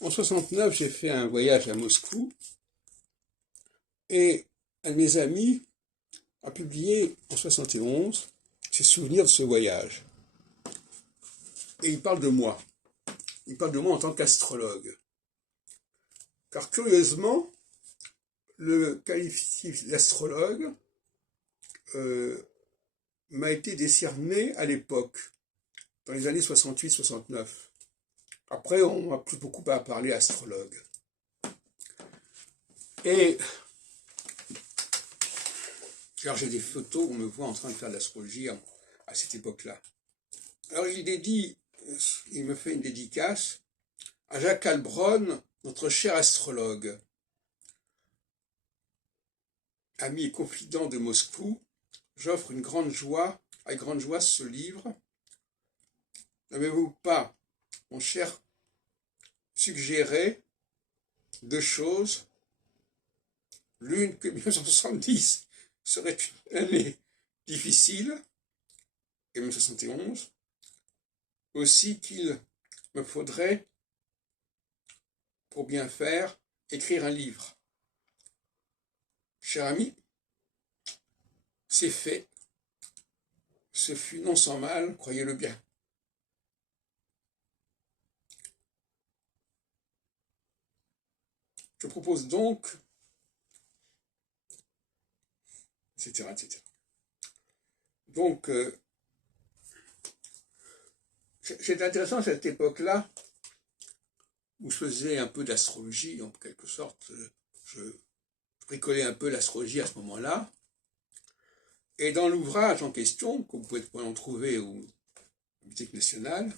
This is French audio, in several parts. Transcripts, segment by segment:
En 69, j'ai fait un voyage à Moscou et un de mes amis a publié en 71 ses souvenirs de ce voyage. Et il parle de moi. Il parle de moi en tant qu'astrologue. Car curieusement, le qualificatif d'astrologue m'a été décerné à l'époque, dans les années 68-69. Après, on m'a plus beaucoup parlé astrologue. Et alors j'ai des photos où on me voit en train de faire de l'astrologie à cette époque-là. Alors il me fait une dédicace à Jacques Heilbronn, notre cher astrologue, ami et confident de Moscou. J'offre avec grande joie ce livre. N'avez-vous pas, mon cher, suggéré deux choses? L'une, que 1970 serait une année difficile, et même 71. Aussi qu'il me faudrait, pour bien faire, écrire un livre. Cher ami, c'est fait. Ce fut non sans mal, croyez-le bien. Je propose donc, etc., etc. Donc, c'est intéressant à cette époque-là, où je faisais un peu d'astrologie, en quelque sorte. Je bricolais un peu l'astrologie à ce moment-là. Et dans l'ouvrage en question, que vous pouvez en trouver au Bibliothèque nationale,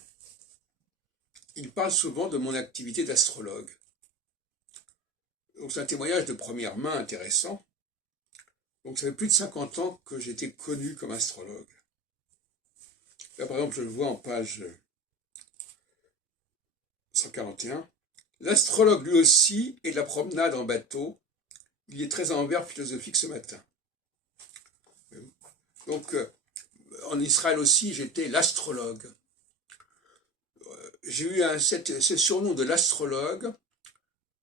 il parle souvent de mon activité d'astrologue. Donc c'est un témoignage de première main intéressant. Donc ça fait plus de 50 ans que j'étais connu comme astrologue. Là par exemple je le vois en page 141. L'astrologue lui aussi est de la promenade en bateau. Il est très en verbe philosophique ce matin. Donc en Israël aussi j'étais l'astrologue. J'ai eu ce surnom de l'astrologue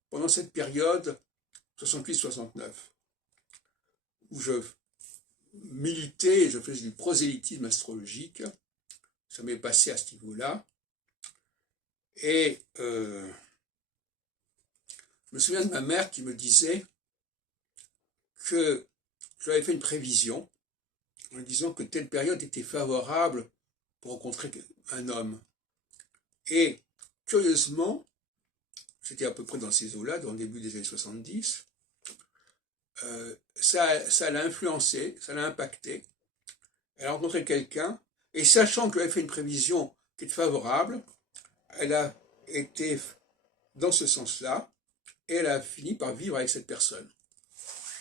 pendant cette période 68-69, où je militais, je faisais du prosélytisme astrologique. Ça m'est passé à ce niveau-là. Et je me souviens de ma mère qui me disait que j'avais fait une prévision en disant que telle période était favorable pour rencontrer un homme. Et curieusement, c'était à peu près dans ces eaux-là, dans le début des années 70, ça l'a influencé, ça l'a impacté. Elle a rencontré quelqu'un, et sachant qu'elle avait fait une prévision qui était favorable, elle a été dans ce sens-là, et elle a fini par vivre avec cette personne.